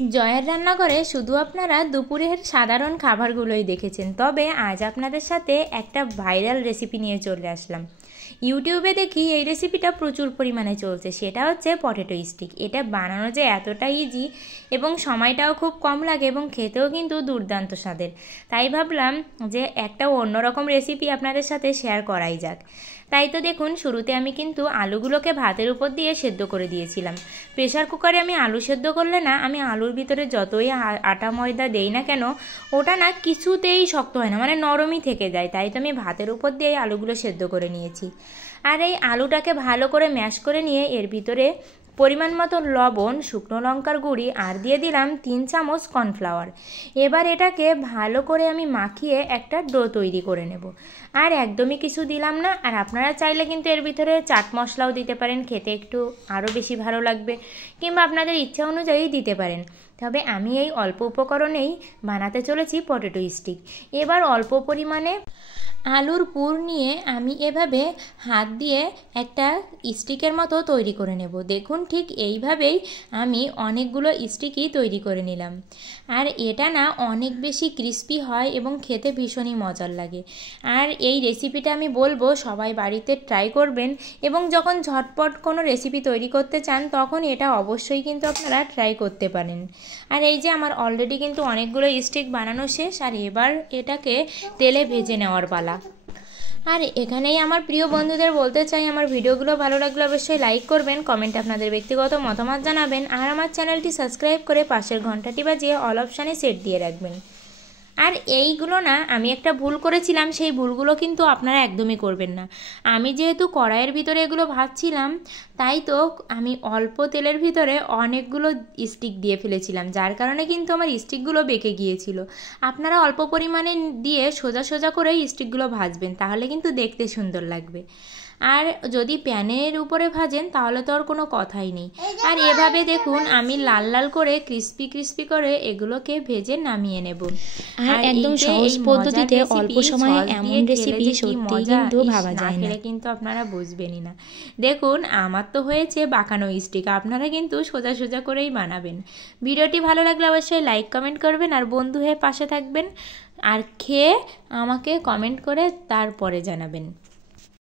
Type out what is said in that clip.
জয়ের রান্নাঘরে শুধু আপনারা দুপুরের সাধারণ খাবারগুলোই দেখেছেন, তবে আজ আপনাদের সাথে একটা ভাইরাল রেসিপি নিয়ে চলে আসলাম। ইউটিউবে দেখি এই রেসিপিটা প্রচুর পরিমাণে চলছে, সেটা হচ্ছে পটেটো স্টিক। এটা বানানো যে এতটা ইজি এবং সময়টাও খুব কম লাগে এবং খেতেও কিন্তু দুর্দান্ত স্বাদের, তাই ভাবলাম যে একটা অন্যরকম রেসিপি আপনাদের সাথে শেয়ার করাই যাক। তাই তো দেখুন, শুরুতে আমি কিন্তু আলুগুলোকে ভাতের উপর দিয়ে সেদ্ধ করে দিয়েছিলাম। প্রেশার কুকারে আমি আলু সেদ্ধ করলে না, আমি আলুর ভিতরে যতই আটা ময়দা দেই না কেন, ওটা না কিছুতেই শক্ত হয় না, মানে নরমই থেকে যায়। তাই তো আমি ভাতের উপর দিয়ে আলুগুলো সেদ্ধ করে নিয়েছি। আর এই আলুটাকে ভালো করে ম্যাশ করে নিয়ে এর ভিতরে পরিমাণ মতো লবণ, শুকনো লঙ্কার গুঁড়ি আর দিয়ে দিলাম 3 চামচ কর্নফ্লাওয়ার। এবার এটাকে ভালো করে আমি মাখিয়ে একটা ডো তৈরি করে নেব। আর একদমই কিছু দিলাম না। আর আপনারা চাইলে কিন্তু এর ভিতরে চাট মশলাও দিতে পারেন, খেতে একটু আরও বেশি ভালো লাগবে, কিংবা আপনাদের ইচ্ছা অনুযায়ী দিতে পারেন। তবে আমি এই অল্প উপকরণেই বানাতে চলেছি পটেটো স্টিক। এবার অল্প পরিমাণে আলুর পুর নিয়ে আমি এভাবে হাত দিয়ে একটা স্টিকের মতো তৈরি করে নেব। দেখুন, ঠিক এইভাবেই আমি অনেকগুলো স্টিকই তৈরি করে নিলাম। আর এটা না অনেক বেশি ক্রিস্পি হয় এবং খেতে ভীষণই মজার লাগে। আর এই রেসিপিটা আমি বলবো সবাই বাড়িতে ট্রাই করবেন, এবং যখন ঝটপট কোনো রেসিপি তৈরি করতে চান তখন এটা অবশ্যই কিন্তু আপনারা ট্রাই করতে পারেন। আর এই যে আমার অলরেডি কিন্তু অনেকগুলো স্টিক বানানো শেষ, আর এবার এটাকে তেলে ভেজে নেওয়ার পালা। আর এখানেই আমার প্রিয় বন্ধুদের বলতে চাই, আমার ভিডিওগুলো ভালো লাগলে অবশ্যই লাইক করবেন, কমেন্টে আপনাদের ব্যক্তিগত মতামত জানাবেন, আর আমার চ্যানেলটি সাবস্ক্রাইব করে পাশের ঘন্টাটি বাজিয়ে অল অপশানে সেট দিয়ে রাখবেন। আর এইগুলো না আমি একটা ভুল করেছিলাম, সেই ভুলগুলো কিন্তু আপনারা একদমই করবেন না। আমি যেহেতু কড়াইয়ের ভিতরে এগুলো ভাজছিলাম, তাই তো আমি অল্প তেলের ভিতরে অনেকগুলো স্টিক দিয়ে ফেলেছিলাম, যার কারণে কিন্তু আমার স্টিকগুলো বেঁকে গিয়েছিল। আপনারা অল্প পরিমাণে দিয়ে সোজা সোজা করেই স্টিকগুলো ভাজবেন, তাহলে কিন্তু দেখতে সুন্দর লাগবে। আর যদি প্যানের উপরে ভাজেন তাহলে তো আর কোনো কথাই নেই। আর এভাবে দেখুন আমি লাল লাল করে ক্রিস্পি ক্রিস্পি করে এগুলোকে ভেজে নামিয়ে নেব। আর একদম সহজ পদ্ধতিতে অল্প সময়ে এমন রেসিপি সত্যিই কিন্তু ভাবা যায় না, কিন্তু আপনারা বুঝবেনই না। দেখুন আমার তো হয়েছে বাঁকানো স্টিক, আপনারা কিন্তু সোজা সোজা করেই বানাবেন। ভিডিওটি ভালো লাগলে অবশ্যই লাইক কমেন্ট করবেন, আর বন্ধু হয়ে পাশে থাকবেন, আর খেয়ে আমাকে কমেন্ট করে তারপরে জানাবেন।